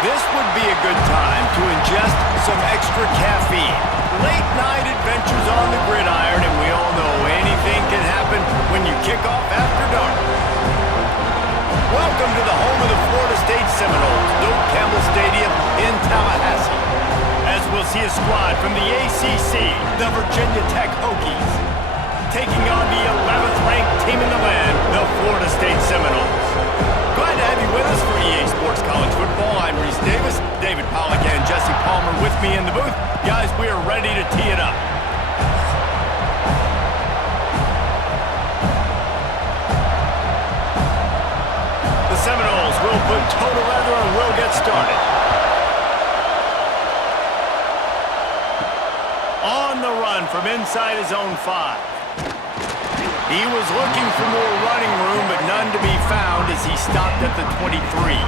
This would be a good time to ingest some extra caffeine. Late night adventures on the gridiron, and we all know anything can happen when you kick off after dark. Welcome to the home of the Florida State Seminoles, Doak Campbell Stadium in Tallahassee. As we'll see a squad from the ACC, the Virginia Tech Hokies, taking on the 11th ranked team in the land, the Florida State Seminoles. Glad to have you with us for EA Sports College Football. I'm Reese Davis, David Pollack and Jesse Palmer with me in the booth. Guys, we are ready to tee it up. The Seminoles will put toe to leather and will get started. On the run from inside his own 5. He was looking for more running room, but none to be found as he stopped at the 23.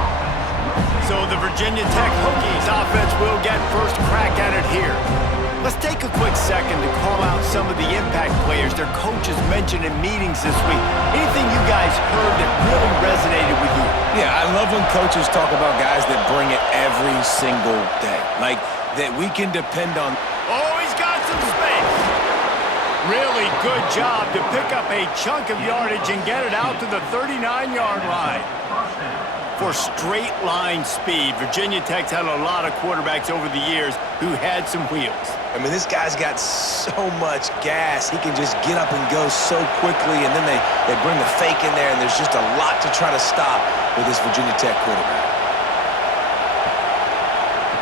So the Virginia Tech Hokies offense will get first crack at it here. Let's take a quick second to call out some of the impact players their coaches mentioned in meetings this week. Anything you guys heard that really resonated with you? Yeah, I love when coaches talk about guys that bring it every single day. Like, that we can depend on. Oh, he's got some space. Really good job to pick up a chunk of yardage and get it out to the 39-yard line. For straight line speed, Virginia Tech's had a lot of quarterbacks over the years who had some wheels. I mean, this guy's got so much gas. He can just get up and go so quickly, and then they bring the fake in there, and there's just a lot to try to stop with this Virginia Tech quarterback.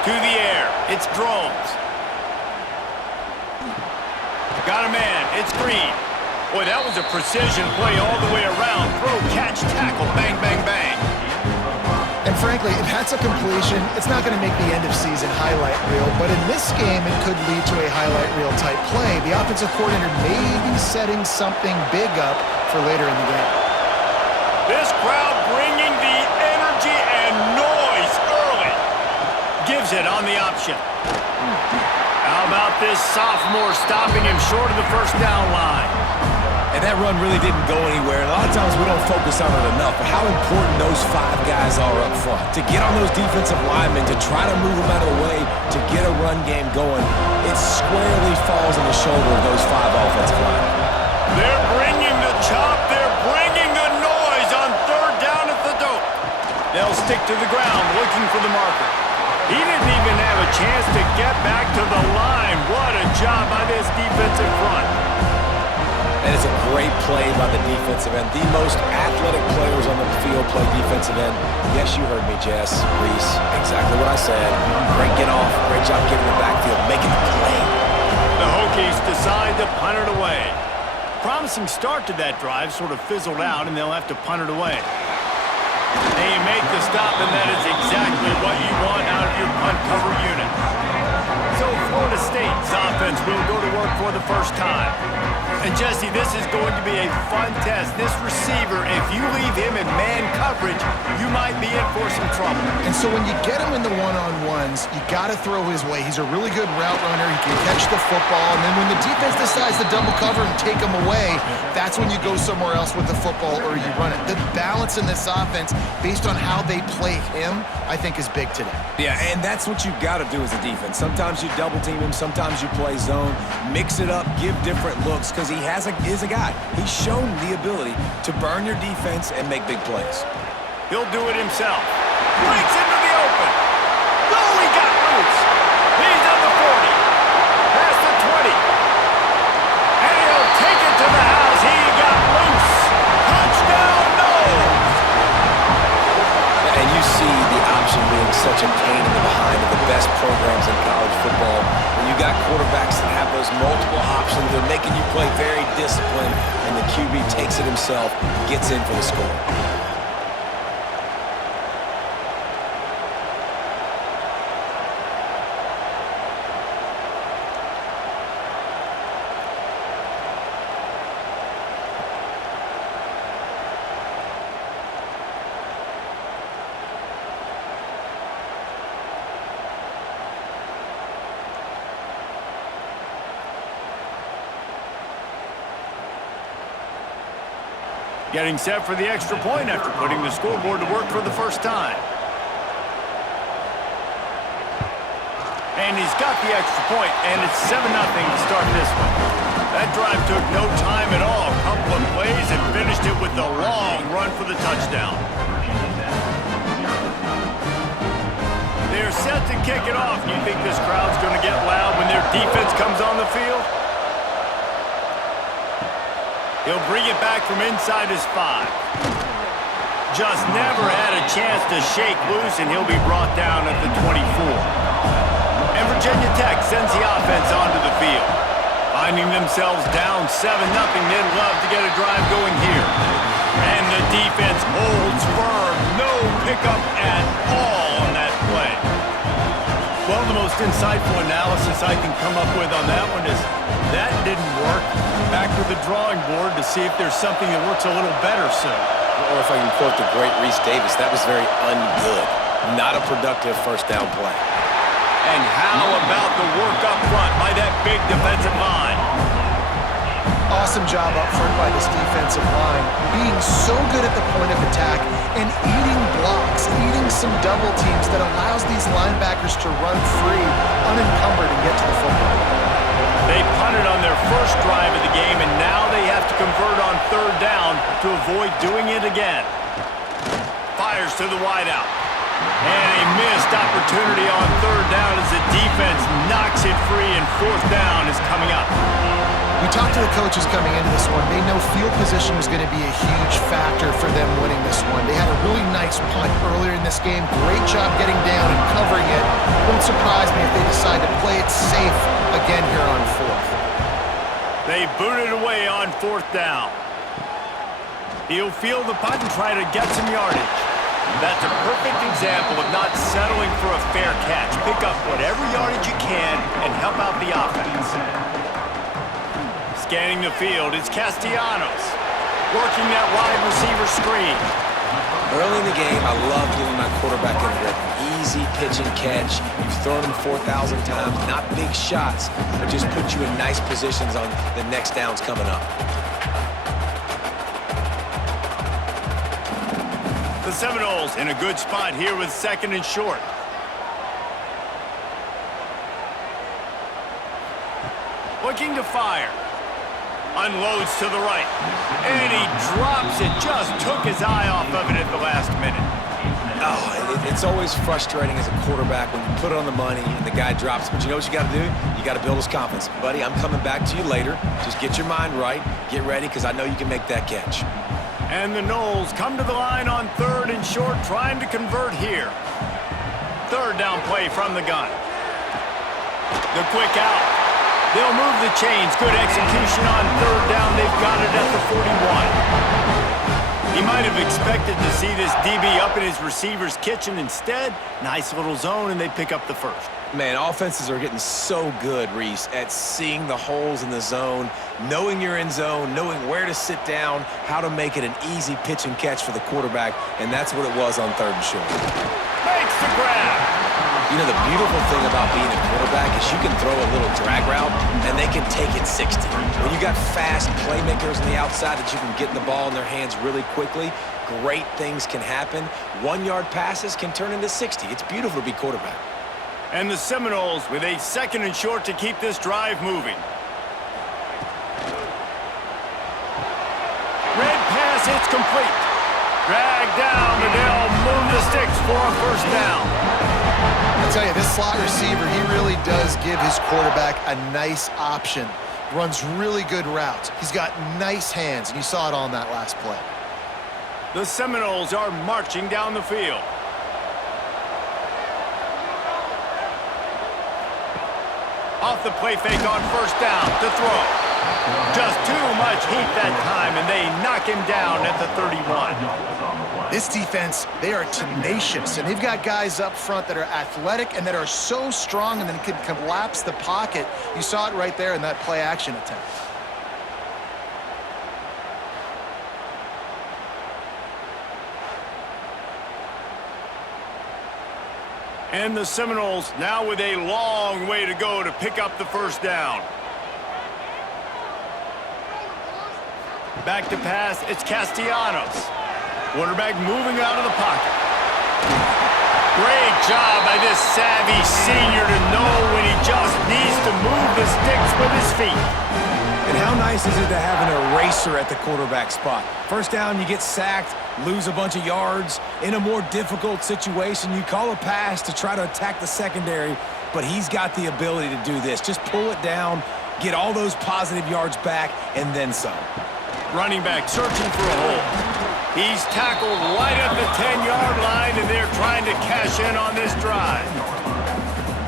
To the air, it's Drones. Got a man, it's Green. Boy, that was a precision play all the way around. Throw, catch, tackle, bang, bang, bang. And frankly, if that's a completion, it's not going to make the end-of-season highlight reel, but in this game, it could lead to a highlight reel type play. The offensive coordinator may be setting something big up for later in the game. This crowd bringing the energy and noise early. Gives it on the option. How about this sophomore stopping him short of the first down line? And that run really didn't go anywhere. And a lot of times we don't focus on it enough, but how important those 5 guys are up front. To get on those defensive linemen, to try to move them out of the way, to get a run game going, it squarely falls on the shoulder of those 5 offensive linemen. They're bringing the chop. They're bringing the noise on third down at the Doak. They'll stick to the ground looking for the marker. He didn't even have a chance to get back to the line. What a job by this defensive front. And it's a great play by the defensive end. The most athletic players on the field play defensive end. Yes, you heard me, Jess, Reese. Exactly what I said. Great get off. Great job getting the backfield, making the play. The Hokies decide to punt it away. Promising start to that drive, sort of fizzled out, and they'll have to punt it away. They make the stop, and that is exactly what you want out of your punt cover unit. So Florida State's offense will go to work for the first time. And Jesse, this is going to be a fun test. This receiver, if you leave him in man coverage, you might be in for some trouble. And so when you get him in the one-on-ones, you got to throw his way. He's a really good route runner. He can catch the football. And then when the defense decides to double cover and take him away, that's when you go somewhere else with the football or you run it. The balance in this offense, based on how they play him, I think is big today. Yeah, and that's what you've got to do as a defense. Sometimes you double team him, sometimes you play zone, mix it up, give different looks, because he is a guy. He's shown the ability to burn your defense and make big plays. He'll do it himself. Breaks into the open. Oh, he got loose. He's on the 40. Past the 20. And he'll take it to the house. He got loose. Touchdown, Noles. And you see the option being such a pain in the behind of the best programs in college football. When you got quarterbacks that have those multiple options, they're making you play very disciplined, and the QB takes it himself, gets in for the score. Getting set for the extra point after putting the scoreboard to work for the first time. And he's got the extra point, and it's 7-0 to start this one. That drive took no time at all. A couple of plays and finished it with a long run for the touchdown. They're set to kick it off. You think this crowd's going to get loud when their defense comes on the field? He'll bring it back from inside his 5. Just never had a chance to shake loose, and he'll be brought down at the 24. And Virginia Tech sends the offense onto the field. Finding themselves down 7-0, they'd love to get a drive going here. And the defense holds firm. No pickup at all on that play. Well, the most insightful analysis I can come up with on that one is that didn't work. Back to the drawing board to see if there's something that works a little better soon. Or if I can quote the great Reese Davis, that was very ungood. Not a productive first down play. And how about the work up front by that big defensive line? Awesome job up front by this defensive line, being so good at the point of attack and eating blocks, eating some double teams that allows these linebackers to run free, unencumbered, and get to the football. They punted on their first drive of the game, and now they have to convert on third down to avoid doing it again. Fires to the wideout. And a missed opportunity on third down as the defense knocks it free, and fourth down is coming up. We talked to the coaches coming into this one. They know field position was going to be a huge factor for them winning this one. They had a really nice punt earlier in this game. Great job getting down and covering it. Won't surprise me if they decide to play it safe again here on fourth. They boot it away on fourth down. He'll field the punt and try to get some yardage. That's a perfect example of not settling for a fair catch. Pick up whatever yardage you can and help out the offense. Scanning the field, it's Castellanos. Working that wide receiver screen. Early in the game, I love giving my quarterback a rhythm. Easy pitch and catch. You've thrown him 4,000 times. Not big shots, but just put you in nice positions on the next downs coming up. The Seminoles in a good spot here with second and short. Looking to fire. Unloads to the right. And he drops it. Just took his eye off of it at the last minute. Oh, it's always frustrating as a quarterback when you put it on the money and the guy drops. But you know what you got to do? You got to build his confidence. Buddy, I'm coming back to you later. Just get your mind right. Get ready, because I know you can make that catch. And the Noles come to the line on third and short, trying to convert here. Third down play from the gun. The quick out. They'll move the chains. Good execution on third down. They've got it at the 41. He might have expected to see this DB up in his receiver's kitchen. Instead, nice little zone, and they pick up the first. Man, offenses are getting so good, Reese, at seeing the holes in the zone, knowing you're in zone, knowing where to sit down, how to make it an easy pitch and catch for the quarterback, and that's what it was on third and short. Makes the grab. You know, the beautiful thing about being a quarterback is you can throw a little drag route, and they can take it 60. When you got fast playmakers on the outside that you can get the ball in their hands really quickly, great things can happen. 1-yard passes can turn into 60. It's beautiful to be quarterback. And the Seminoles with a second and short to keep this drive moving. Red pass, it's complete. Dragged down, and they'll move the sticks for a first down. I'll tell you, this slot receiver, he really does give his quarterback a nice option. Runs really good routes. He's got nice hands, and you saw it on that last play. The Seminoles are marching down the field. Off the play fake on first down to throw. Just too much heat that time, and they knock him down at the 31. This defense, they are tenacious, and they've got guys up front that are athletic and that are so strong and then can collapse the pocket. You saw it right there in that play action attempt. And the Seminoles now with a long way to go to pick up the first down. Back to pass, it's Castellanos. Quarterback moving out of the pocket. Great job by this savvy senior to know when he just needs to move the sticks with his feet. And how nice is it to have an eraser at the quarterback spot? First down, you get sacked, lose a bunch of yards. In a more difficult situation, you call a pass to try to attack the secondary, but he's got the ability to do this. Just pull it down, get all those positive yards back, and then some. Running back searching for a hole. He's tackled right at the 10-yard line, and they're trying to cash in on this drive.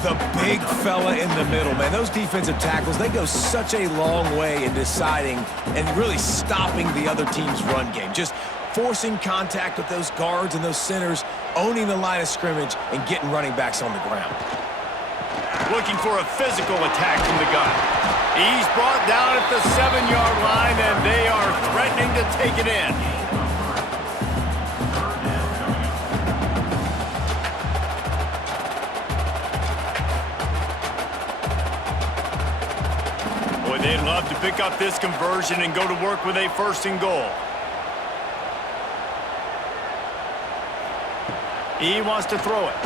The big fella in the middle, man. Those defensive tackles, they go such a long way in deciding and really stopping the other team's run game. Just forcing contact with those guards and those centers, owning the line of scrimmage, and getting running backs on the ground. Looking for a physical attack from the gun. He's brought down at the 7-yard line, and they are threatening to take it in. Boy, they'd love to pick up this conversion and go to work with a 1st and goal. He wants to throw it.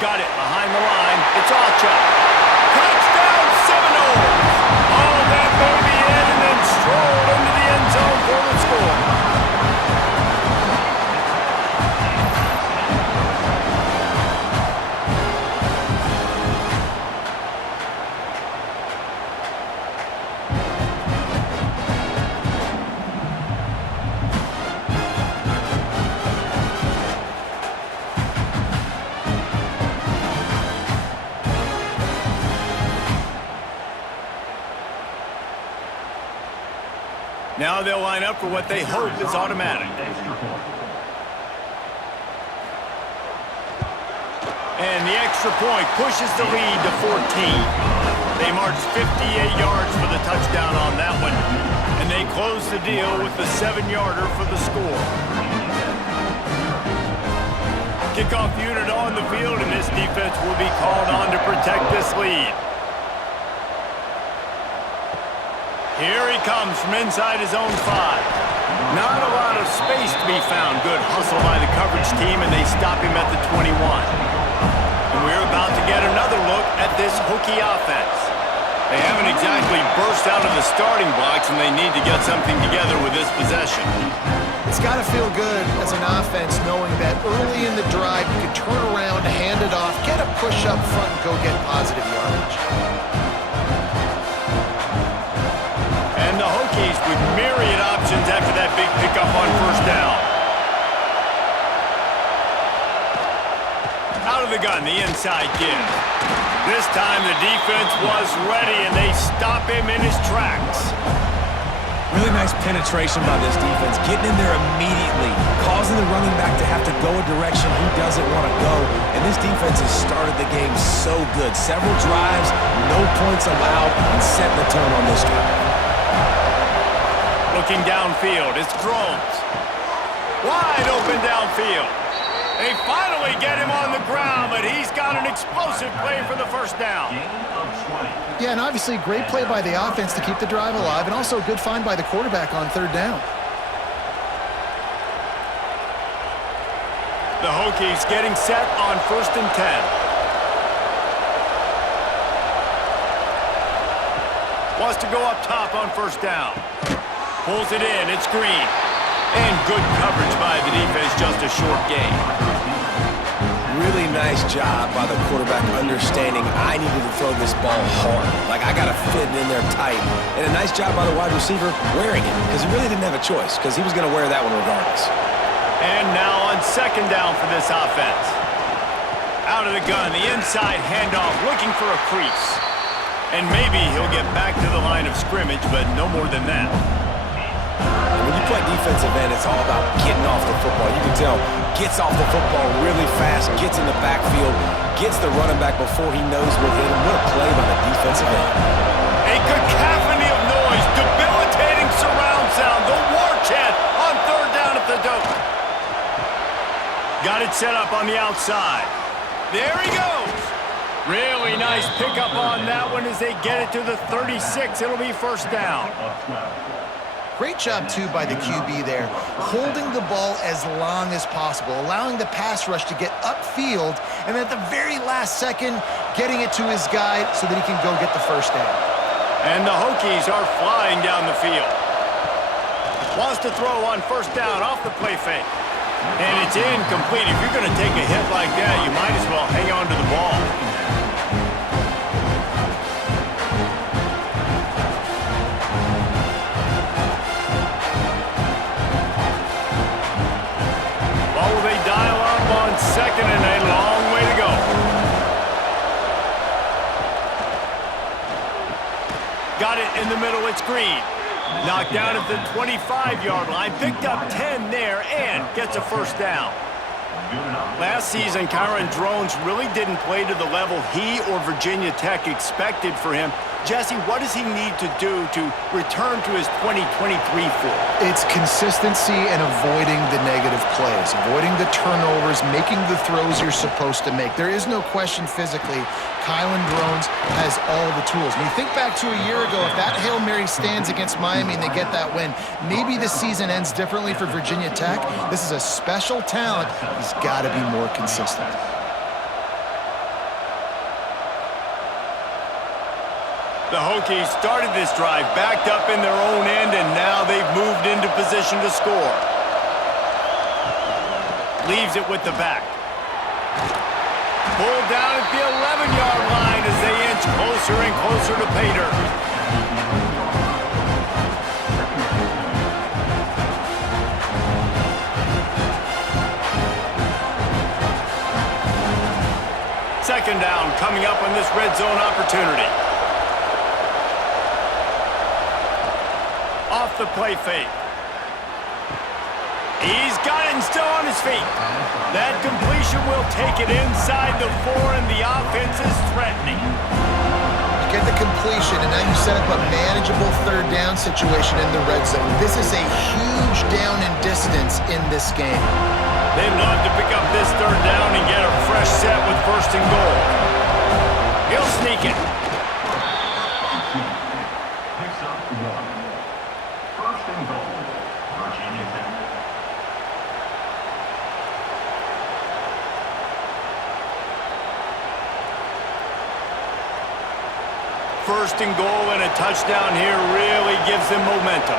Got it behind the line. It's Alchuk. Touchdown, Seminoles! Oh, that baby in and then strolled into the end zone for the score. Now they'll line up for what they hope is automatic. And the extra point pushes the lead to 14. They marched 58 yards for the touchdown on that one. And they close the deal with the 7-yarder for the score. Kickoff unit on the field, and this defense will be called on to protect this lead. Here he comes from inside his own 5. Not a lot of space to be found. Good hustle by the coverage team, and they stop him at the 21. And we're about to get another look at this Hokie offense. They haven't exactly burst out of the starting blocks, and they need to get something together with this possession. It's got to feel good as an offense knowing that early in the drive you can turn around, hand it off, get a push up front, and go get positive yardage. And the Hokies with myriad options after that big pickup on 1st down. Out of the gun, the inside give. This time the defense was ready, and they stop him in his tracks. Really nice penetration by this defense, getting in there immediately, causing the running back to have to go a direction he doesn't want to go. And this defense has started the game so good. Several drives, no points allowed, and setting the tone on this drive. Looking downfield, it's Drones. Wide open downfield. They finally get him on the ground, but he's got an explosive play for the 1st down. Yeah, and obviously great play by the offense to keep the drive alive, and also a good find by the quarterback on 3rd down. The Hokies getting set on 1st and 10. Wants to go up top on 1st down. Pulls it in, it's Green. And good coverage by the defense, just a short gain. Really nice job by the quarterback understanding I needed to throw this ball hard. Like, I got to fit it in there tight. And a nice job by the wide receiver wearing it, because he really didn't have a choice, because he was going to wear that one regardless. And now on 2nd down for this offense. Out of the gun, the inside handoff, looking for a crease. And maybe he'll get back to the line of scrimmage, but no more than that. When you play defensive end, it's all about getting off the football. You can tell, gets off the football really fast, gets in the backfield, gets the running back before he knows what hit him. What a play by the defensive end. A cacophony of noise, debilitating surround sound, the war chant on 3rd down at the dope. Got it set up on the outside. There he goes. Really nice pickup on that one as they get it to the 36. It'll be 1st down. Great job, too, by the QB there, holding the ball as long as possible, allowing the pass rush to get upfield, and at the very last second, getting it to his guy so that he can go get the first down. And the Hokies are flying down the field. Wants to throw on first down off the play fake. And it's incomplete. If you're going to take a hit like that, you might as well hang on to the ball. What will they dial up on second and a long way to go? Got it in the middle. It's Green. Knocked down at the 25-yard line, picked up 10 there, and gets a first down. Last season, Kyron Drones really didn't play to the level he or Virginia Tech expected for him. Jesse, what does he need to do to return to his 2023 form? It's consistency and avoiding the negative plays, avoiding the turnovers, making the throws you're supposed to make. There is no question physically, Kyron Drones has all the tools. When you think back to a year ago, if that Hail Mary stands against Miami and they get that win, maybe the season ends differently for Virginia Tech. This is a special talent. He's got to be more consistent. The Hokies started this drive, backed up in their own end, and now they've moved into position to score. Leaves it with the back. Pulled down at the 11-yard line as they inch closer and closer to pay dirt. Second down coming up on this red zone opportunity. Off the play fake. He's got it and still on his feet. That completion will take it inside the 4, and the offense is threatening. You get the completion, and now you set up a manageable third down situation in the red zone. This is a huge down in distance in this game. They'd love to pick up this third down and get a fresh set with first and goal. He'll sneak it. First and goal and a touchdown here really gives them momentum.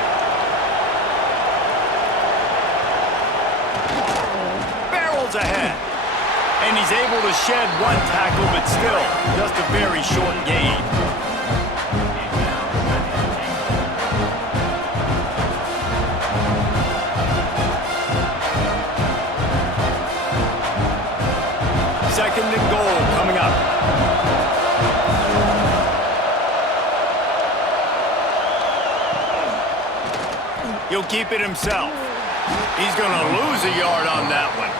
Barrels ahead. And he's able to shed one tackle, but still just a very short gain. Second and goal coming up. He'll keep it himself. He's going to lose a yard on that one.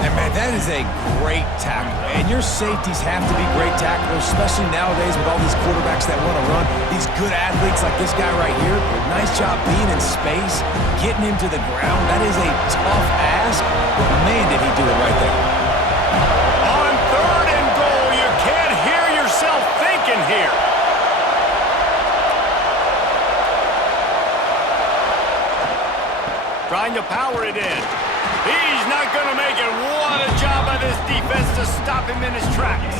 And, man, that is a great tackle. And your safeties have to be great tacklers, especially nowadays with all these quarterbacks that want to run. These good athletes like this guy right here, nice job being in space, getting him to the ground. That is a tough ask, but, man, did he do it right there. On third and goal, you can't hear yourself thinking here. Trying to power it in. He's not going to make it. What a job by this defense to stop him in his tracks.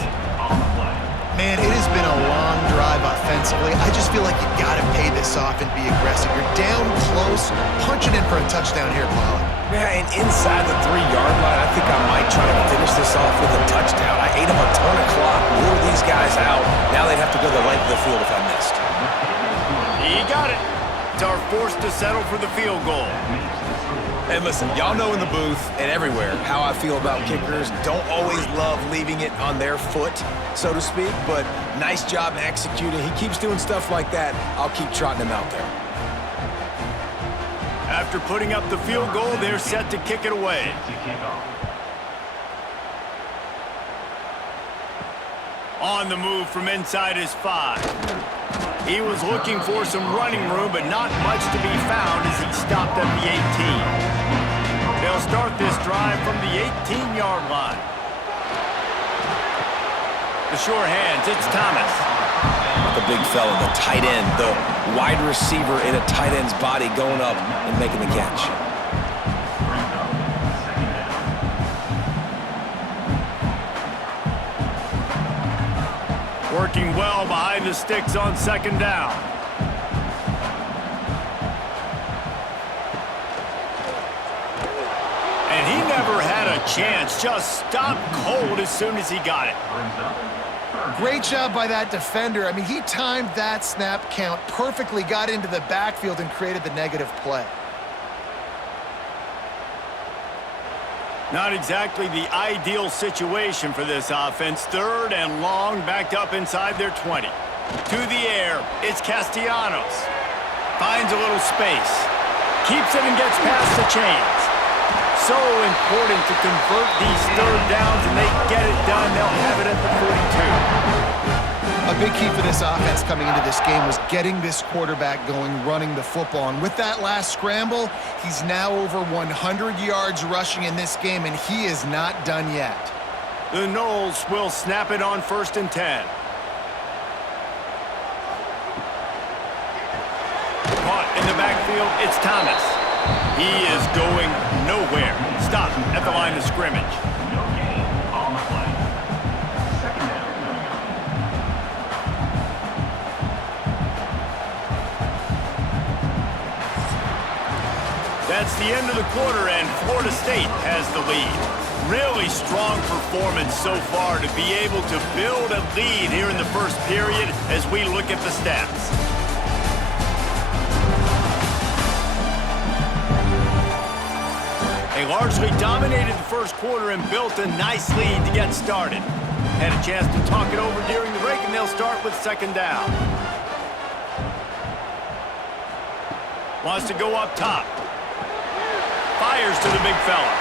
Man, it has been a long drive offensively. I just feel like you got to pay this off and be aggressive. You're down close. Punch it in for a touchdown here, Pollard. Yeah, and inside the 3-yard line, I think I might try to finish this off with a touchdown. I ate up a ton of clock, wore these guys out. Now they'd have to go the length of the field if I missed. He got it. It's our forced to settle for the field goal. And listen, y'all know in the booth and everywhere how I feel about kickers. Don't always love leaving it on their foot, so to speak, but nice job executing. He keeps doing stuff like that. I'll keep trotting him out there. After putting up the field goal, they're set to kick it away. On the move from inside his 5. He was looking for some running room, but not much to be found as he stopped at the 18. They'll start this drive from the 18-yard line. The sure hands, it's Thomas. The big fella, the tight end, the wide receiver in a tight end's body going up and making the catch. Working well behind the sticks on second down. And he never had a chance. Just stopped cold as soon as he got it. Great job by that defender. I mean, he timed that snap count perfectly, got into the backfield and created the negative play. Not exactly the ideal situation for this offense. Third and long, backed up inside their 20. To the air, it's Castellanos. Finds a little space. Keeps it and gets past the chains. So important to convert these third downs, and they get it done. They'll have it at the 42. A big key for this offense coming into this game was getting this quarterback going, running the football. And with that last scramble, he's now over 100 yards rushing in this game, and he is not done yet. The Noles will snap it on 1st and 10. Caught in the backfield, it's Thomas. He is going nowhere. Stop at the line of scrimmage. That's the end of the quarter, and Florida State has the lead. Really strong performance so far to be able to build a lead here in the first period as we look at the stats. They largely dominated the first quarter and built a nice lead to get started. Had a chance to talk it over during the break, and they'll start with second down. Wants to go up top. Fires to the big fella.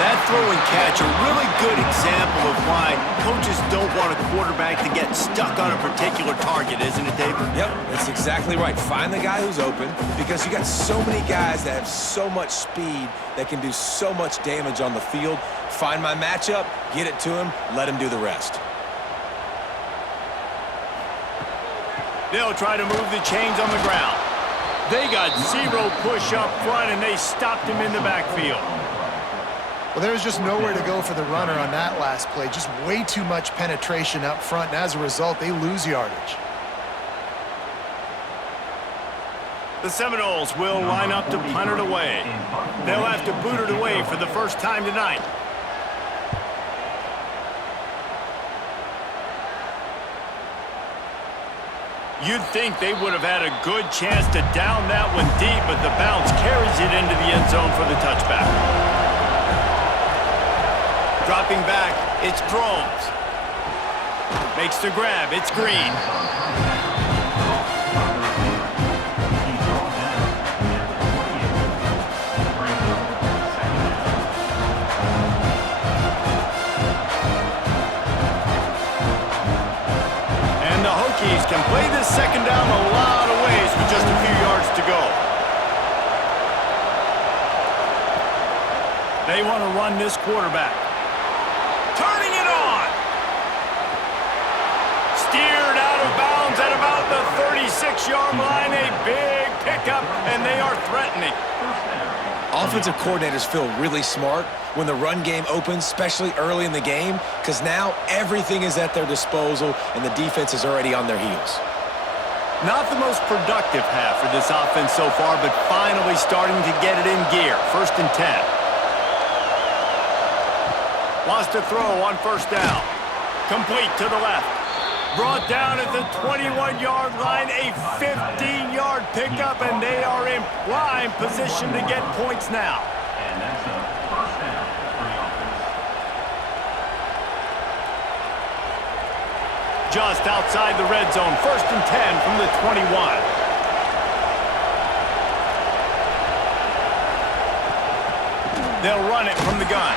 That throw and catch, a really good example of why coaches don't want a quarterback to get stuck on a particular target, isn't it, David? Yep, that's exactly right. Find the guy who's open, because you got so many guys that have so much speed that can do so much damage on the field. Find my matchup, get it to him, let him do the rest. They'll try to move the chains on the ground. They got zero push up front, and they stopped him in the backfield. Well, there was just nowhere to go for the runner on that last play. Just way too much penetration up front, and as a result, they lose yardage. The Seminoles will line up to punt it away. They'll have to boot it away for the first time tonight. You'd think they would have had a good chance to down that one deep, but the bounce carries it into the end zone for the touchback. Dropping back, it's Drones. Makes the grab, it's Green. And the Hokies can play this second down a lot of ways with just a few yards to go. They want to run this quarterback. Turning it on. Steered out of bounds at about the 36-yard line. A big pickup, and they are threatening. Offensive coordinators feel really smart when the run game opens, especially early in the game, because now everything is at their disposal and the defense is already on their heels. Not the most productive half for this offense so far, but finally starting to get it in gear. 1st and 10. Wants to throw on first down. Complete to the left. Brought down at the 21-yard line. A 15-yard pickup, and they are in prime position to get points now. And that's a first down for the offense. Just outside the red zone. 1st and 10 from the 21. They'll run it from the gun.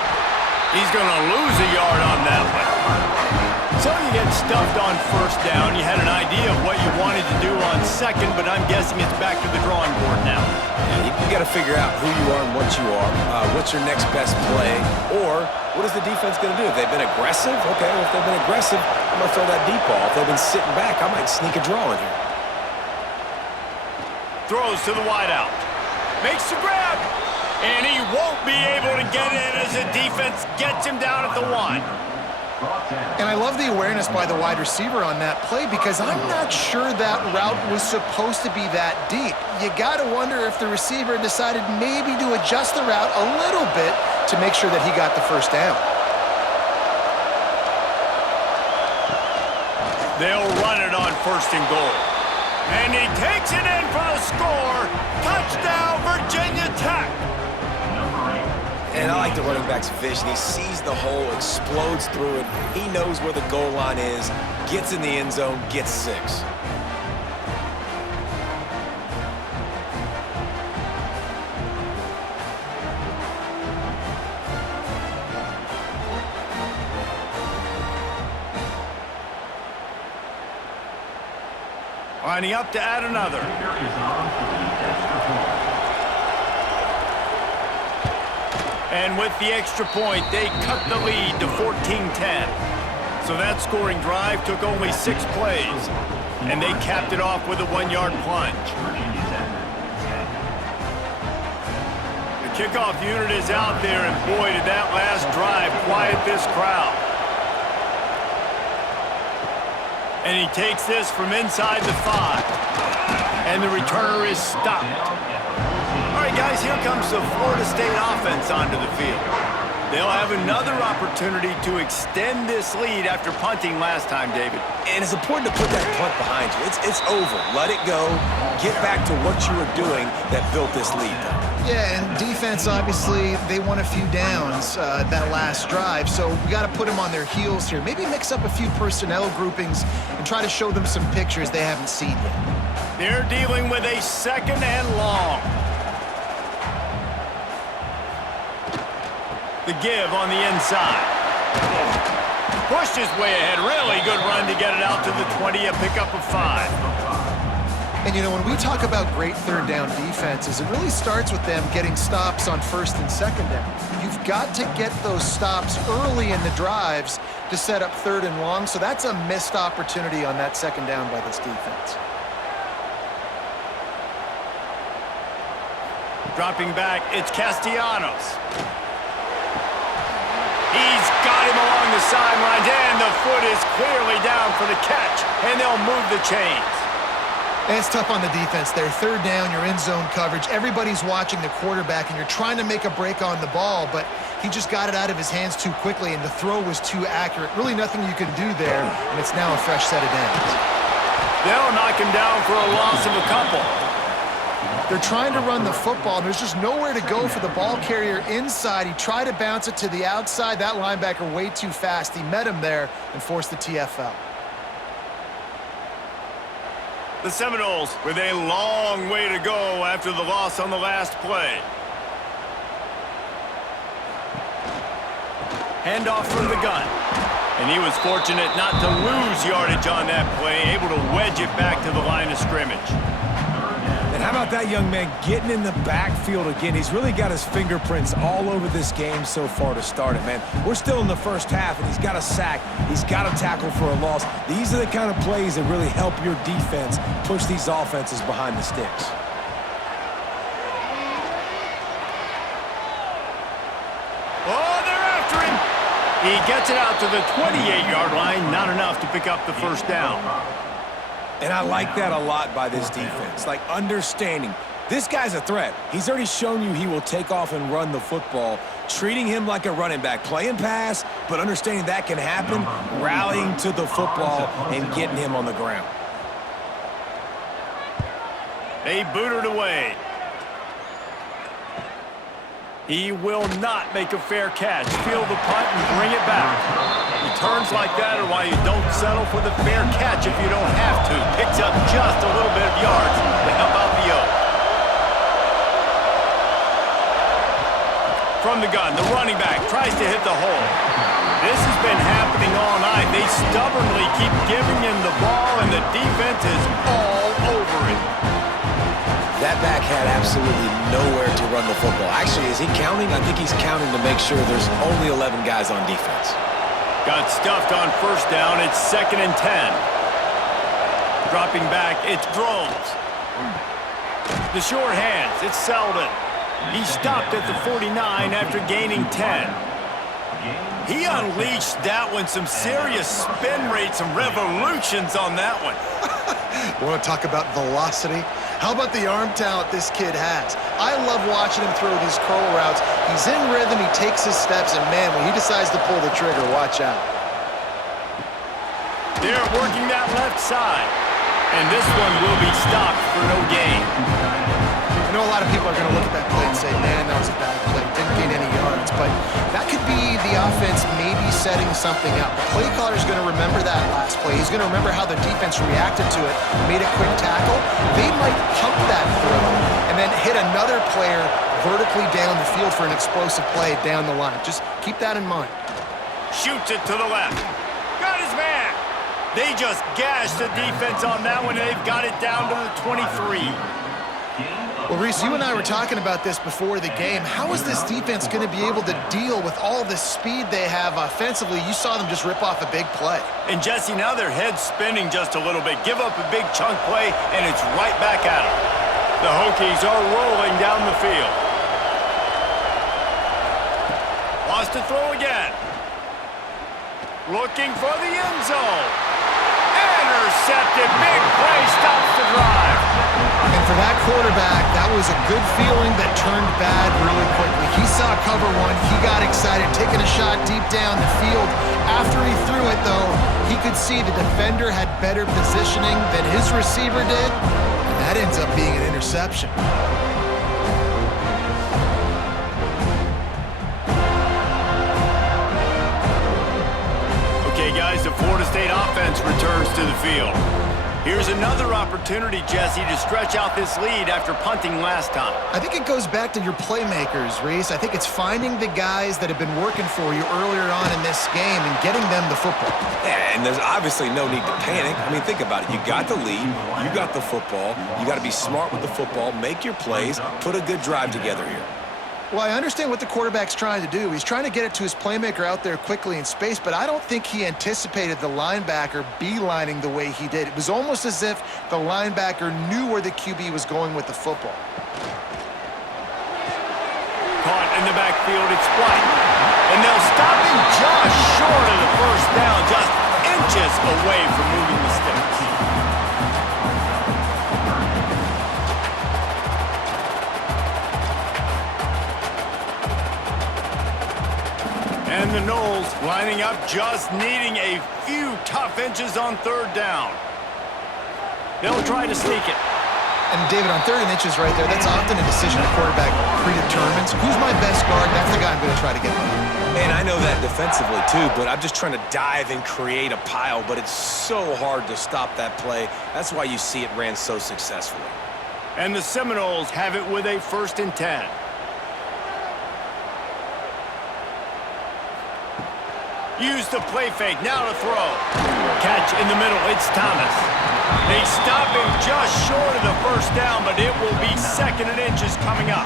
He's going to lose a yard on that one. So you get stuffed on first down. You had an idea of what you wanted to do on second, but I'm guessing it's back to the drawing board now. Yeah, you got to figure out who you are and what you are, what's your next best play, or What is the defense going to do? If they've been aggressive, okay, well, if they've been aggressive, I'm going to throw that deep ball. If they've been sitting back, I might sneak a draw in here. Throws to the wideout. Makes the grab. And he won't be able to get in as the defense gets him down at the 1. And I love the awareness by the wide receiver on that play because I'm not sure that route was supposed to be that deep. You got to wonder if the receiver decided maybe to adjust the route a little bit to make sure that he got the first down. They'll run it on 1st and goal. And he takes it in for the score. Touchdown, Virginia Tech. And I like the running back's vision. He sees the hole, explodes through it. He knows where the goal line is, gets in the end zone, gets 6. Lining up to add another. And with the extra point, they cut the lead to 14-10. So that scoring drive took only 6 plays. And they capped it off with a 1-yard plunge. The kickoff unit is out there, and boy, did that last drive quiet this crowd. And he takes this from inside the 5. And the returner is stopped. All right, guys, here comes the Florida State offense onto the field. They'll have another opportunity to extend this lead after punting last time, David. And it's important to put that punt behind you. It's over. Let it go. Get back to what you were doing that built this lead. Yeah, and defense, obviously, they won a few downs that last drive, so we got to put them on their heels here. Maybe mix up a few personnel groupings and try to show them some pictures they haven't seen yet. They're dealing with a 2nd and long. The give on the inside. Pushed his way ahead. Really good run to get it out to the 20, a pickup of 5. And, you know, when we talk about great 3rd down defenses, it really starts with them getting stops on 1st and 2nd down. You've got to get those stops early in the drives to set up 3rd and long, so that's a missed opportunity on that 2nd down by this defense. Dropping back, it's Castellanos. He's got him along the sidelines, and the foot is clearly down for the catch, and they'll move the chains. And it's tough on the defense there. 3rd down, you're in zone coverage. Everybody's watching the quarterback, and you're trying to make a break on the ball, but he just got it out of his hands too quickly, and the throw was too accurate. Really nothing you can do there, and it's now a fresh set of downs. They'll knock him down for a loss of a couple. They're trying to run the football, and there's just nowhere to go for the ball carrier inside. He tried to bounce it to the outside. That linebacker way too fast. He met him there and forced the TFL. The Seminoles with a long way to go after the loss on the last play. Handoff from the gun. And he was fortunate not to lose yardage on that play, able to wedge it back to the line of scrimmage. And how about that young man getting in the backfield again? He's really got his fingerprints all over this game so far to start it, man. We're still in the first half, and he's got a sack. He's got a tackle for a loss. These are the kind of plays that really help your defense push these offenses behind the sticks. Oh, they're after him. He gets it out to the 28-yard line. Not enough to pick up the first down. And I like that a lot by this defense, like understanding this guy's a threat. He's already shown you he will take off and run the football, treating him like a running back, playing pass, but understanding that can happen, rallying to the football and getting him on the ground. They boot it away. He will not make a fair catch. Field the punt and bring it back. Returns like that are why you don't settle for the fair catch if you don't have to. Picks up just a little bit of yards to help out the O. From the gun, the running back tries to hit the hole. This has been happening all night. They stubbornly keep giving him the ball, and the defense is all over it. That back had absolutely nowhere to run the football. Actually, Is he counting? I think he's counting to make sure there's only 11 guys on defense. Got stuffed on first down. It's 2nd and 10. Dropping back, it's Drones. The short hands, it's Selden. He stopped at the 49 after gaining 10. He unleashed that one. Some serious spin rates, some revolutions on that one. You want to talk about velocity? How about the arm talent this kid has? I love watching him throw these curl routes. He's in rhythm, he takes his steps, and man, when he decides to pull the trigger, watch out. They're working that left side. And this one will be stopped for no gain. I know a lot of people are going to look at that play and say, man, that was a bad play. Didn't gain any yards. But that could be the offense maybe setting something up. The play caller is going to remember that last play. He's going to remember how the defense reacted to it, made a quick tackle. They might pump that throw and then hit another player vertically down the field for an explosive play down the line. Just keep that in mind. Shoots it to the left. Got his man. They just gashed the defense on that one, and they've got it down to the 23. Well, Reese, you and I were talking about this before the game. How is this defense going to be able to deal with all the speed they have offensively? You saw them just rip off a big play. And, Jesse, now their head's spinning just a little bit. Give up a big chunk play, and it's right back at them. The Hokies are rolling down the field. Wants to throw again. Looking for the end zone. Intercepted. Big play. Stops the drive. And for that quarterback, that was a good feeling that turned bad really quickly. He saw cover one. He got excited, taking a shot deep down the field. After he threw it, though, he could see the defender had better positioning than his receiver did, and that ends up being an interception. Okay, guys, the Florida State offense returns to the field. Here's another opportunity, Jesse, to stretch out this lead after punting last time. I think it goes back to your playmakers, Reese. I think it's finding the guys that have been working for you earlier on in this game and getting them the football. Yeah, and there's obviously no need to panic. I mean, think about it. You got the lead. You got the football. You got to be smart with the football, make your plays, put a good drive together here. Well, I understand what the quarterback's trying to do. He's trying to get it to his playmaker out there quickly in space, but I don't think he anticipated the linebacker beelining the way he did. It was almost as if the linebacker knew where the QB was going with the football. Caught in the backfield, it's White. And they'll stop him just short of the first down, just inches away from moving the sticks. And the Noles lining up, just needing a few tough inches on third down. They'll try to sneak it. And, David, on 3rd and inches right there, that's often a decision a quarterback predetermines. Who's my best guard? That's the guy I'm going to try to get by. And I know that defensively, too, but I'm just trying to dive and create a pile, but it's so hard to stop that play. That's why you see it ran so successfully. And the Seminoles have it with a 1st and 10. Use the play fake, now to throw. Catch in the middle, it's Thomas. They stop him just short of the first down, but it will be 2nd and inches coming up.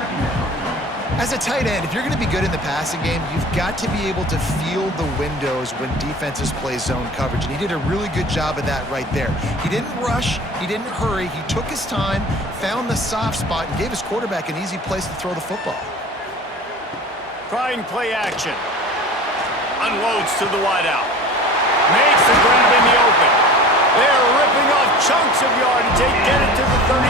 As a tight end, if you're going to be good in the passing game, you've got to be able to feel the windows when defenses play zone coverage, and he did a really good job of that right there. He didn't rush, he didn't hurry, he took his time, found the soft spot, and gave his quarterback an easy place to throw the football. Trying play action. Unloads to the wideout. Makes the grab in the open. They're ripping off chunks of yardage. They get it to the 33.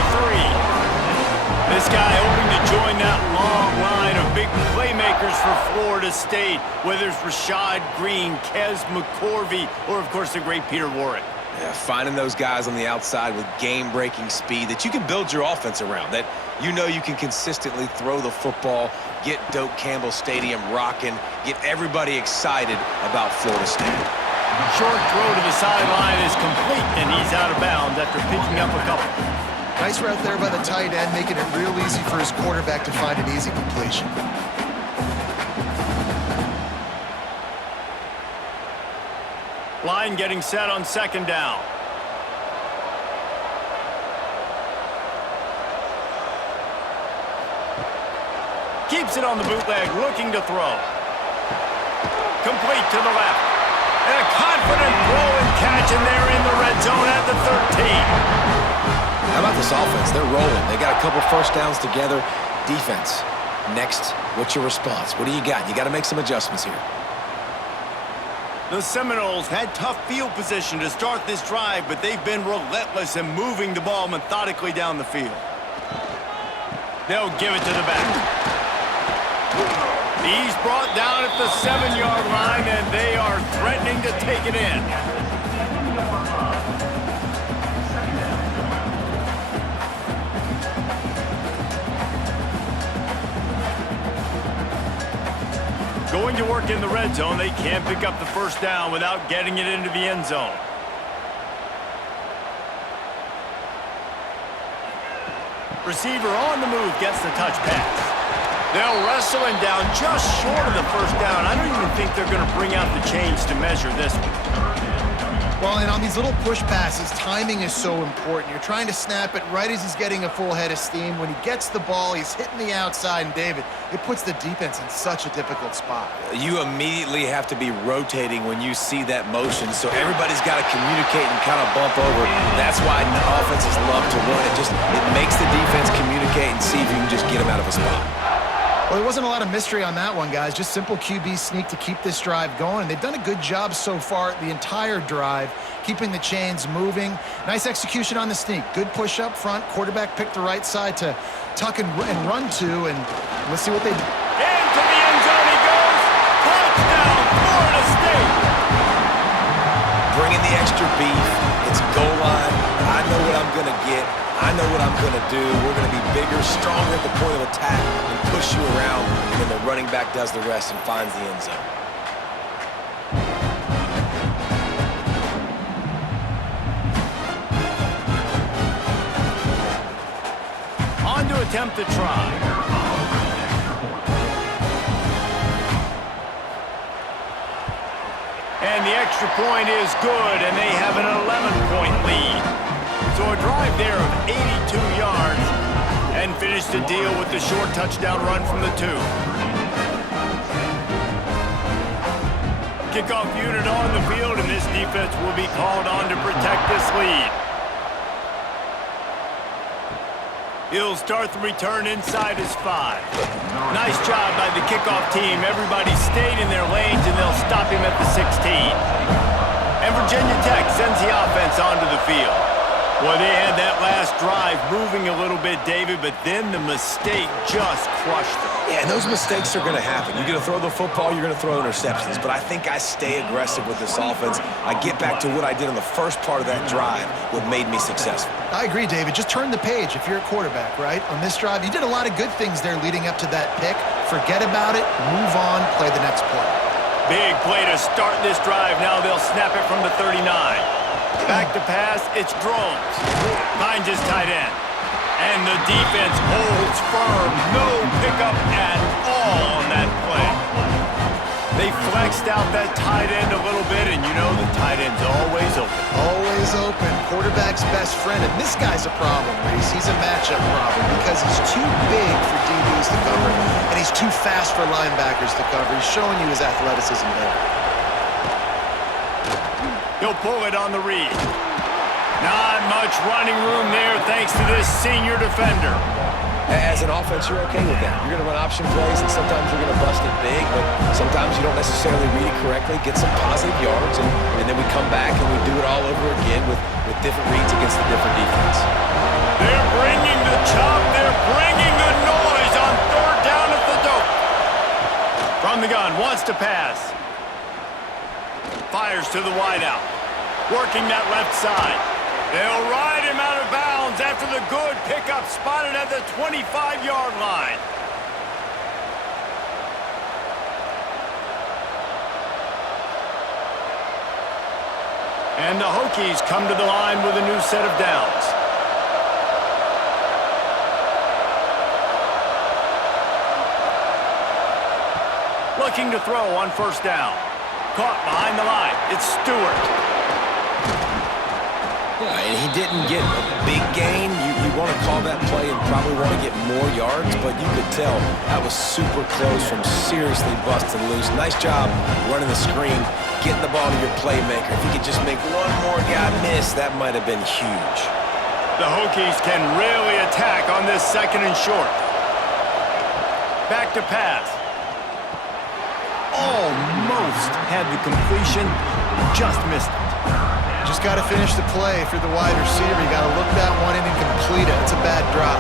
This guy hoping to join that long line of big playmakers for Florida State, whether it's Rashad Green, Kez McCorvey, or, of course, the great Peter Warrick. Yeah, finding those guys on the outside with game-breaking speed that you can build your offense around, that you know you can consistently throw the football, get Doak Campbell Stadium rocking, get everybody excited about Florida State. Short throw to the sideline is complete, and he's out of bounds after picking up a couple. Nice route there by the tight end, making it real easy for his quarterback to find an easy completion. Line getting set on 2nd down. Keeps it on the bootleg, looking to throw. Complete to the left. And a confident throw and catch, and they're in the red zone at the 13. How about this offense? They're rolling. They got a couple first downs together. Defense, next, what's your response? What do you got? You got to make some adjustments here. The Seminoles had tough field position to start this drive, but they've been relentless in moving the ball methodically down the field. They'll give it to the back. He's brought down at the 7-yard line, and they are threatening to take it in. Going to work in the red zone, they can't pick up the first down without getting it into the end zone. Receiver on the move gets the touch pass. They'll wrestle him down just short of the first down. I don't even think they're going to bring out the chains to measure this one. Well, and on these little push passes, timing is so important. You're trying to snap it right as he's getting a full head of steam. When he gets the ball, he's hitting the outside, and David, it puts the defense in such a difficult spot. You immediately have to be rotating when you see that motion, so everybody's got to communicate and kind of bump over. That's why offenses love to run it. It makes the defense communicate and see if you can just get him out of a spot. Well, there wasn't a lot of mystery on that one, guys. Just simple QB sneak to keep this drive going. They've done a good job so far the entire drive, keeping the chains moving. Nice execution on the sneak. Good push up front. Quarterback picked the right side to tuck and run to, and let's see what they do. Into the end zone he goes. Touchdown, Florida State. Bringing the extra beef. It's goal line. I know what I'm going to get. I know what I'm going to do. We're going to be bigger, stronger at the point of attack and push you around, and then the running back does the rest and finds the end zone. On to attempt to try. And the extra point is good, and they have an 11-point lead. So a drive there of 82 yards and finished the deal with the short touchdown run from the 2. Kickoff unit on the field, and this defense will be called on to protect this lead. He'll start the return inside his 5. Nice job by the kickoff team. Everybody stayed in their lanes, and they'll stop him at the 16. And Virginia Tech sends the offense onto the field. Well, they had that last drive moving a little bit, David, but then the mistake just crushed them. Yeah, and those mistakes are going to happen. You're going to throw the football, you're going to throw interceptions, but I think I stay aggressive with this offense. I get back to what I did on the first part of that drive, what made me successful. I agree, David. Just turn the page if you're a quarterback, right? On this drive, you did a lot of good things there leading up to that pick. Forget about it, move on, play the next play. Big play to start this drive. Now they'll snap it from the 39. Back to pass, it's Drones. Finds his tight end. And the defense holds firm. No pickup at all on that play. They flexed out that tight end a little bit, and you know the tight end's always open. Always open. Quarterback's best friend. And this guy's a problem, Reese. He's a matchup problem because he's too big for DBs to cover, and he's too fast for linebackers to cover. He's showing you his athleticism there. He'll pull it on the read. Not much running room there thanks to this senior defender. As an offense, you're okay with that. You're going to run option plays, and sometimes you're going to bust it big, but sometimes you don't necessarily read it correctly, get some positive yards, and then we come back and we do it all over again with different reads against the different defense. They're bringing the chop. They're bringing the noise on third down at the dope. From the gun, wants to pass. Fires to the wideout. Working that left side. They'll ride him out of bounds after the good pickup spotted at the 25-yard line. And the Hokies come to the line with a new set of downs. Looking to throw on first down. Caught behind the line. It's Stewart. And he didn't get a big gain. You want to call that play and probably want to get more yards, but you could tell that was super close from seriously busting loose. Nice job running the screen, getting the ball to your playmaker. If you could just make one more guy miss, that might have been huge. The Hokies can really attack on this 2nd and short. Back to pass. Almost had the completion, just missed it. Just got to finish the play. If you're the wide receiver, you got to look that one in and complete it. It's a bad drop.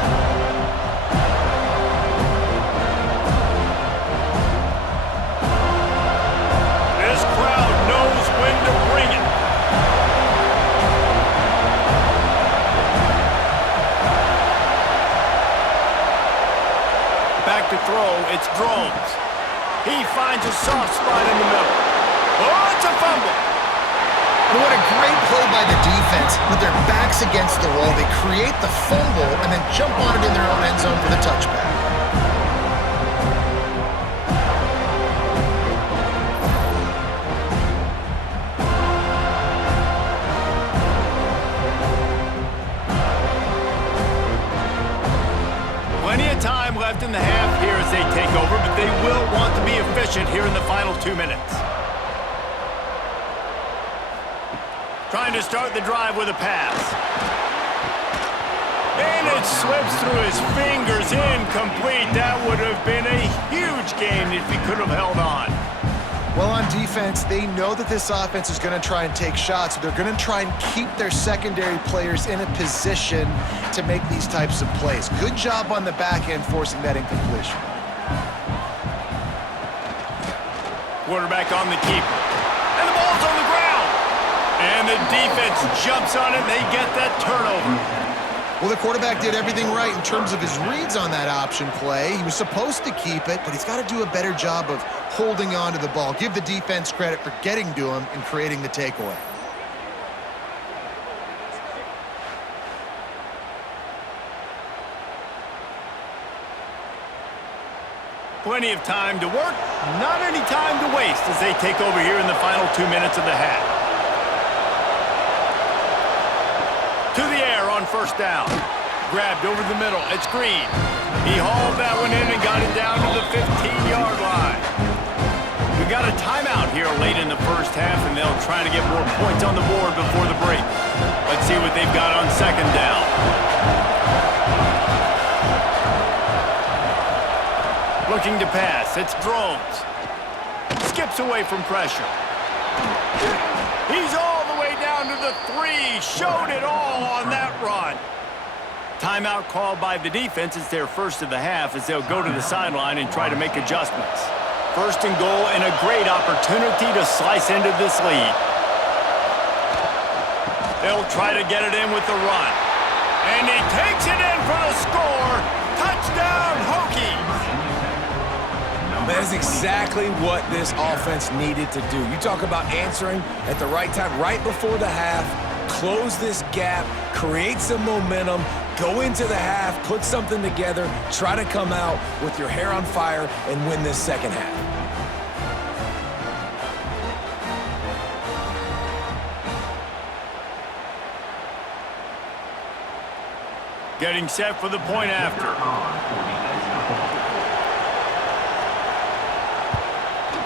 This crowd knows when to bring it. Back to throw, it's Drones. He finds a soft spot in the middle. Oh, it's a fumble. And what a great play by the defense. With their backs against the wall, they create the fumble and then jump on it in their own end zone for the touchback. Plenty of time left in the half here as they take over, but they will want to be efficient here in the final 2 minutes. Trying to start the drive with a pass. And it slips through his fingers, incomplete. That would have been a huge gain if he could have held on. Well, on defense, they know that this offense is going to try and take shots. So they're going to try and keep their secondary players in a position to make these types of plays. Good job on the back end forcing that incompletion. Quarterback on the keeper. And the ball's on the ground. And the defense jumps on it, and they get that turnover. Well, the quarterback did everything right in terms of his reads on that option play. He was supposed to keep it, but he's got to do a better job of holding on to the ball. Give the defense credit for getting to him and creating the takeaway. Plenty of time to work, not any time to waste as they take over here in the final 2 minutes of the half. To the air on 1st down. Grabbed over the middle. It's Green. He hauled that one in and got it down to the 15-yard line. We got a timeout here late in the 1st half, and they'll try to get more points on the board before the break. Let's see what they've got on 2nd down. Looking to pass. It's Drones. Skips away from pressure. He's all the way down to the 3. Showed it all on that run. Timeout called by the defense. It's their first of the half as they'll go to the sideline and try to make adjustments. 1st and goal and a great opportunity to slice into this lead. They'll try to get it in with the run. And he takes it in for the score. Touchdown, Hokies. That is exactly what this offense needed to do. You talk about answering at the right time, right before the half, close this gap, create some momentum, go into the half, put something together, try to come out with your hair on fire and win this 2nd half. Getting set for the point after.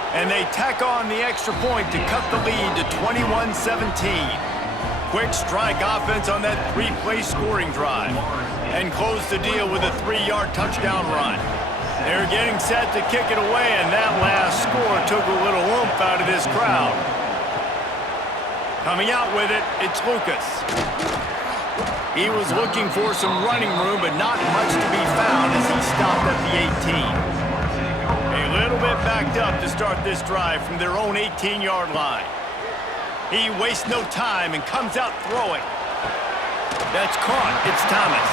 And they tack on the extra point to cut the lead to 21-17. Quick strike offense on that 3-play scoring drive. And close the deal with a 3-yard touchdown run. They're getting set to kick it away, and that last score took a little oomph out of this crowd. Coming out with it, it's Lucas. He was looking for some running room, but not much to be found as he stopped at the 18. A little bit backed up to start this drive from their own 18-yard line. He wastes no time and comes out throwing. That's caught. It's Thomas.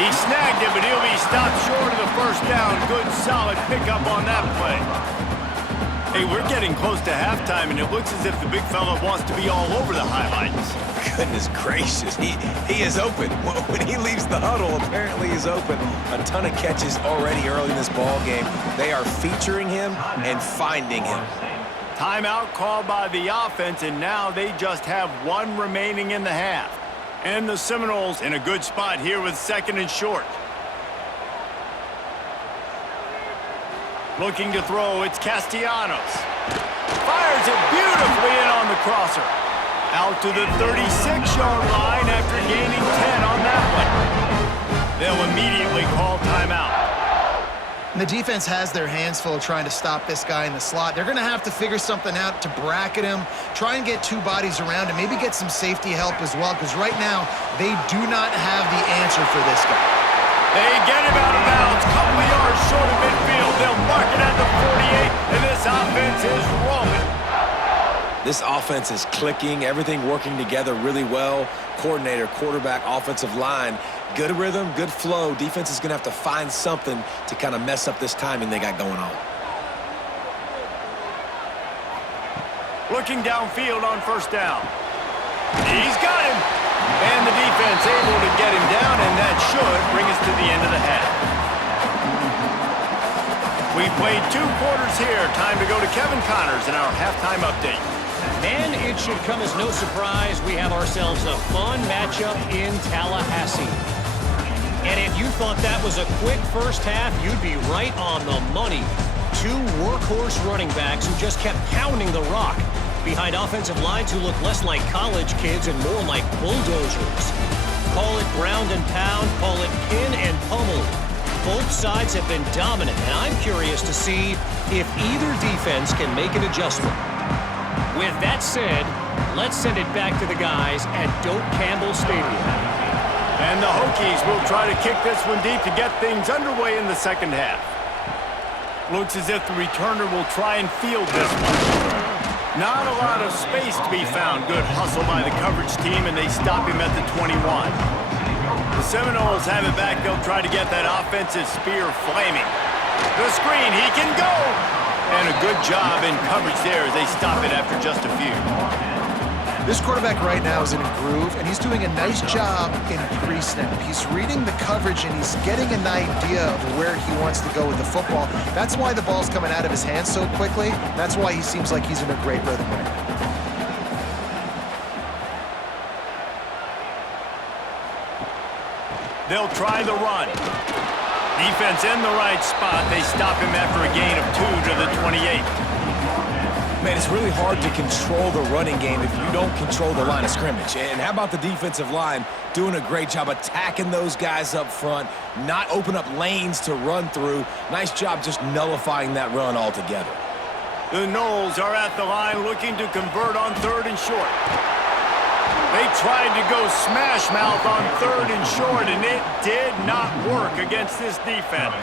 He snagged it, but he'll be stopped short of the 1st down. Good, solid pickup on that play. Hey, we're getting close to halftime, and it looks as if the big fella wants to be all over the highlights. Goodness gracious, he is open. When he leaves the huddle, apparently he's open. A ton of catches already early in this ball game. They are featuring him and finding him. Timeout called by the offense, and now they just have 1 remaining in the half. And the Seminoles in a good spot here with 2nd and short. Looking to throw, it's Castellanos. Fires it beautifully in on the crosser. Out to the 36-yard line after gaining 10 on that one. They'll immediately call timeout. And the defense has their hands full trying to stop this guy in the slot. They're going to have to figure something out to bracket him, try and get 2 bodies around him, maybe get some safety help as well, because right now they do not have the answer for this guy. They get him out of bounds, couple of yards short of midfield. They'll mark it at the 48, and this offense is rolling. This offense is clicking, everything working together really well. Coordinator, quarterback, offensive line, good rhythm, good flow. Defense is going to have to find something to kind of mess up this timing they got going on. Looking downfield on 1st down. He's got him. And the defense able to get him down, and that should bring us to the end of the half. We've played 2 quarters here. Time to go to Kevin Connors in our halftime update. And it should come as no surprise we have ourselves a fun matchup in Tallahassee. And if you thought that was a quick first half, you'd be right on the money. 2 workhorse running backs who just kept pounding the rock behind offensive lines who look less like college kids and more like bulldozers. Call it ground and pound, call it pin and pummel. Both sides have been dominant, and I'm curious to see if either defense can make an adjustment. With that said, let's send it back to the guys at Doak Campbell Stadium. And the Hokies will try to kick this one deep to get things underway in the 2nd half. Looks as if the returner will try and field this one. Not a lot of space to be found. Good hustle by the coverage team, and they stop him at the 21. The Seminoles have it back. They'll try to get that offensive spear flaming. The screen, he can go! And a good job in coverage there as they stop it after just a few. This quarterback right now is in a groove, and he's doing a nice job in pre-snap. He's reading the coverage, and he's getting an idea of where he wants to go with the football. That's why the ball's coming out of his hands so quickly. That's why he seems like he's in a great rhythm right now. They'll try the run. Defense in the right spot. They stop him after a gain of 2 to the 28. Man, it's really hard to control the running game if you don't control the line of scrimmage. And how about the defensive line doing a great job attacking those guys up front, not open up lanes to run through. Nice job just nullifying that run altogether. The Noles are at the line looking to convert on 3rd and short. They tried to go smash mouth on 3rd and short, and it did not work against this defense.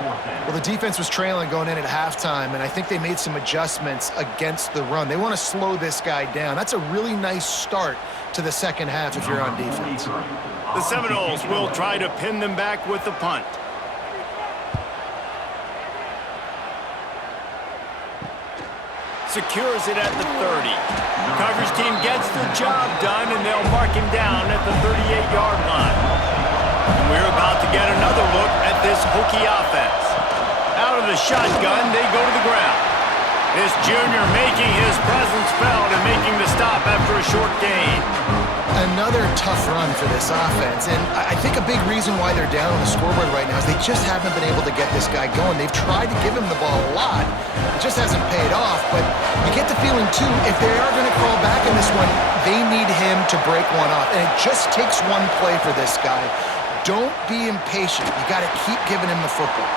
Well, the defense was trailing going in at halftime, and I think they made some adjustments against the run. They want to slow this guy down. That's a really nice start to the 2nd half if you're on defense. The Seminoles will try to pin them back with the punt. Secures it at the 30. Coverage team gets the job done, and they'll mark him down at the 38-yard line. And we're about to get another look at this Hokie offense. Out of the shotgun, they go to the ground. This junior making his presence felt and making the stop after a short gain. Another tough run for this offense, and I think a big reason why they're down on the scoreboard right now is they just haven't been able to get this guy going. They've tried to give him the ball a lot. It just hasn't paid off, but you get the feeling, too, if they are going to crawl back in this one, they need him to break one off, and it just takes one play for this guy. Don't be impatient. You got to keep giving him the football.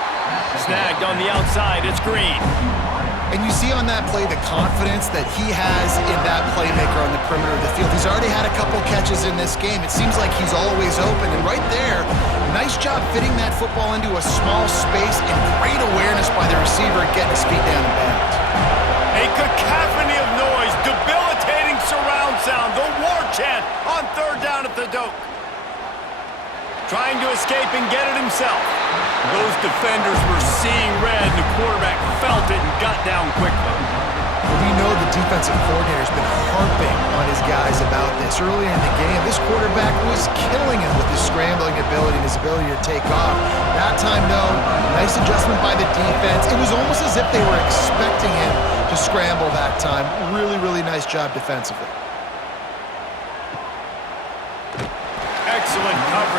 Snagged on the outside, it's Green. And you see on that play the confidence that he has in that playmaker on the perimeter of the field. He's already had a couple catches in this game. It seems like he's always open. And right there, nice job fitting that football into a small space and great awareness by the receiver getting his feet down in bounds. A cacophony of noise, debilitating surround sound, the war chant on 3rd down at the Doak. Trying to escape and get it himself. Those defenders were seeing red, and the quarterback felt it and got down quickly. We know the defensive coordinator's been harping on his guys about this. Earlier in the game, this quarterback was killing him with his scrambling ability and his ability to take off. That time, though, nice adjustment by the defense. It was almost as if they were expecting him to scramble that time. Really, really nice job defensively.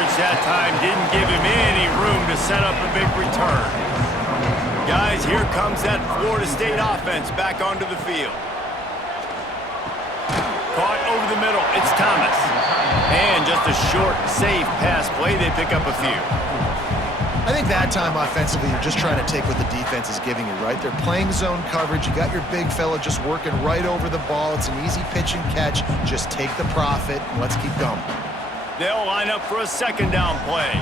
coverage that time didn't give him any room to set up a big return. Guys, here comes that Florida State offense back onto the field. Caught over the middle. It's Thomas. And just a short, safe pass play. They pick up a few. I think that time offensively, you're just trying to take what the defense is giving you, right? They're playing zone coverage. You got your big fella just working right over the ball. It's an easy pitch and catch. Just take the profit and let's keep going. They'll line up for a second down play.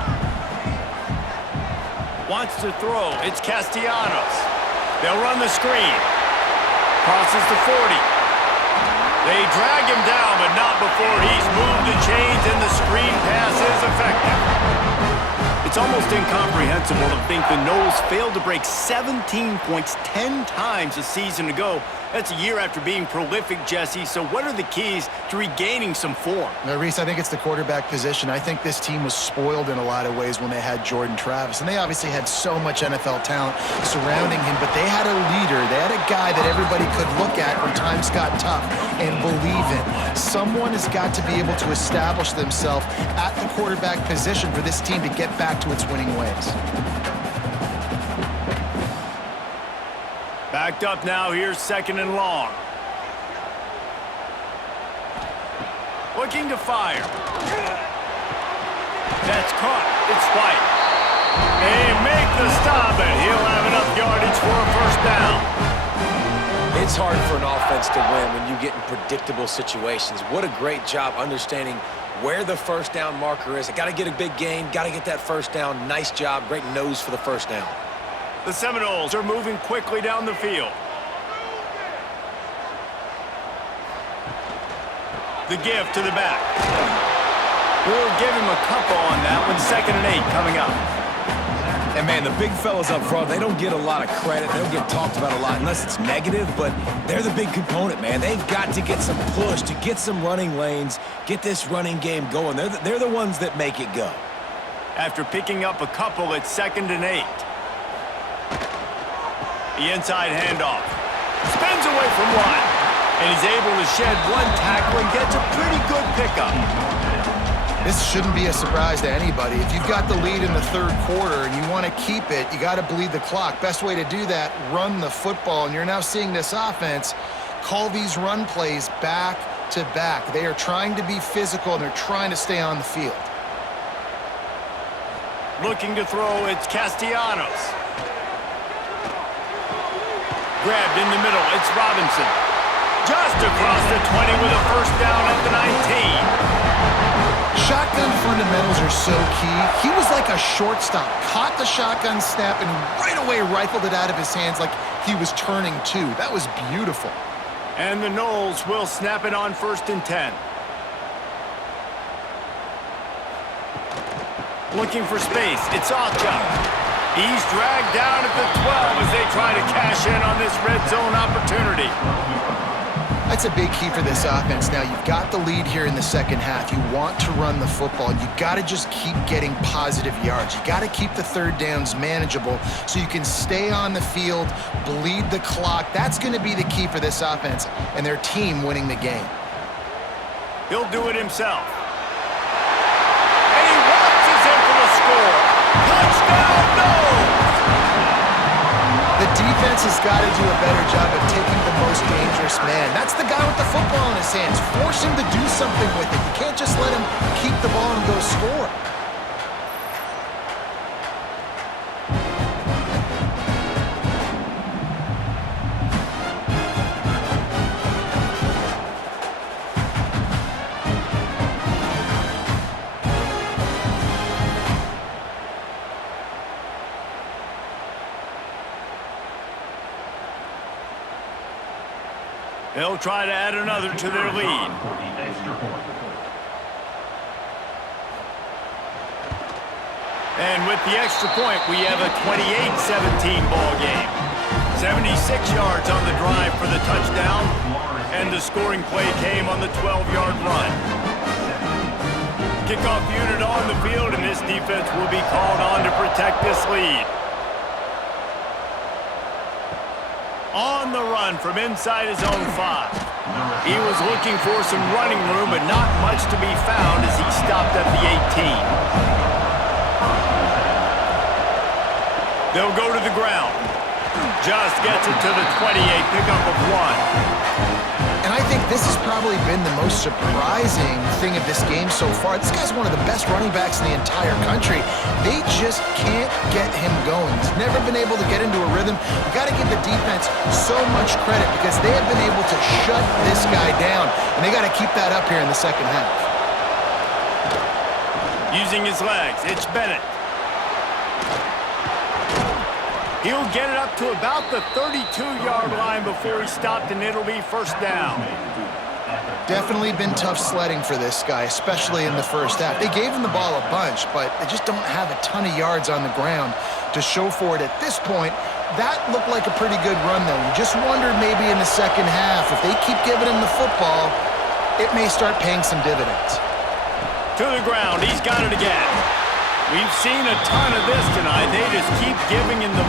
Wants to throw. It's Castellanos. They'll run the screen. Crosses the 40. They drag him down, but not before he's moved the chains and the screen pass is effective. It's almost incomprehensible to think the Noles failed to break 17 points 10 times a season ago. That's a year after being prolific, Jesse. So what are the keys to regaining some form? Now, Reese, I think it's the quarterback position. I think this team was spoiled in a lot of ways when they had Jordan Travis. And they obviously had so much NFL talent surrounding him, but they had a leader. They had a guy that everybody could look at when times got tough and believe in. Someone has got to be able to establish themselves at the quarterback position for this team to get back to its winning ways. Backed up now, here's second and long. Looking to fire. That's caught. It's White. They make the stop, and he'll have enough yardage for a first down. It's hard for an offense to win when you get in predictable situations. What a great job understanding where the first down marker is. I got to get a big gain, got to get that first down. Nice job, great nose for the first down. The Seminoles are moving quickly down the field. The give to the back. We'll give him a couple on that one. 2nd and 8 coming up. And, man, the big fellas up front, they don't get a lot of credit. They don't get talked about a lot unless it's negative, but they're the big component, man. They've got to get some push, to get some running lanes, get this running game going. They're the ones that make it go. After picking up a couple, it's 2nd and 8. The inside handoff. Spins away from one. And he's able to shed one tackle and gets a pretty good pickup. This shouldn't be a surprise to anybody. If you've got the lead in the third quarter and you want to keep it, you got to bleed the clock. Best way to do that, run the football. And you're now seeing this offense call these run plays back to back. They are trying to be physical and they're trying to stay on the field. Looking to throw, it's Castellanos. Grabbed in the middle, it's Robinson. Just across the 20 with a first down at the 19. Shotgun fundamentals are so key. He was like a shortstop, caught the shotgun snap and right away rifled it out of his hands like he was turning two. That was beautiful. And the Noles will snap it on 1st and 10. Looking for space, it's Ocha. He's dragged down at the 12 as they try to cash in on this red zone opportunity. That's a big key for this offense. Now, you've got the lead here in the second half. You want to run the football. You've got to just keep getting positive yards. You got to keep the third downs manageable so you can stay on the field, bleed the clock. That's going to be the key for this offense and their team winning the game. He'll do it himself. And he watches in for the score. Touchdown, Noles! The defense has got to do a better job of taking the most dangerous man. That's the guy with the football in his hands. Force him to do something with it. You can't just let him keep the ball and go score. They'll try to add another to their lead. And with the extra point, we have a 28-17 ball game. 76 yards on the drive for the touchdown, and the scoring play came on the 12-yard run. Kickoff unit on the field, and this defense will be called on to protect this lead. On the run from inside his own 5. He was looking for some running room, but not much to be found as he stopped at the 18. They'll go to the ground. Just gets it to the 28, pickup of 1. And I think this has probably been the most surprising thing of this game so far. This guy's one of the best running backs in the entire country. They just can't get him going. He's never been able to get into a rhythm. You got to give the defense so much credit because they have been able to shut this guy down, and they got to keep that up here in the second half. Using his legs, it's Bennett. He'll get it up to about the 32-yard line before he stopped, and it'll be first down. Definitely been tough sledding for this guy, especially in the first half. They gave him the ball a bunch, but they just don't have a ton of yards on the ground to show for it at this point. That looked like a pretty good run, though. You just wondered maybe in the second half, if they keep giving him the football, it may start paying some dividends. To the ground, he's got it again. We've seen a ton of this tonight. They just keep giving him the